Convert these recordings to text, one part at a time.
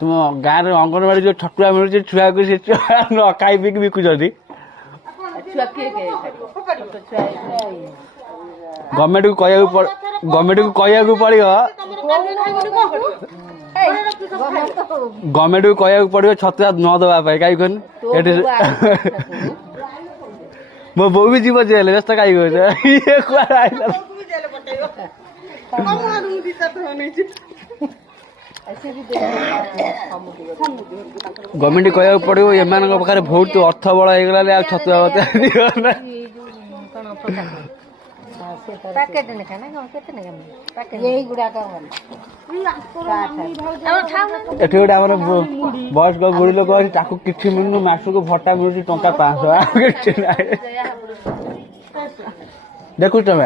तुम गाँव में अंगनवाड़ी जो छटुआ मिलूँ छुआ को से न खाई पी बिकुंट गवर्नमेंट को कहू पड़ो गवर्नमेंट को कहू पड़ो छतुआ न दवाई कहीं कह मो बो भी जीव जेल व्यस्त कहीं गवर्नमेंट कहू पड़ो एम पाखे बहुत अर्थ बल होगा छतुआ एठी गोटे आम बयस्क बुढ़ी लोक अच्छी किसी मिलूँ मासक भत्ता मिलूँ टा 500 देखु तुम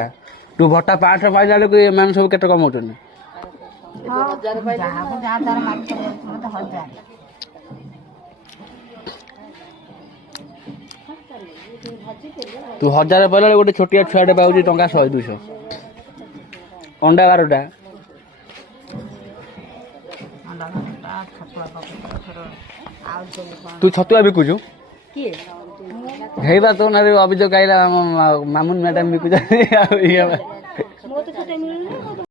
तू भत्ता 500 पाइला बेलू एम सब के कमाऊँ तू 1000 पाइला गोटे छोटिया छुआटे पाऊँ टंका 100-200 अंडा 12टा तू छतुआ बिकुचु तो ना अभियोग आईला मामून मैडम बिकुच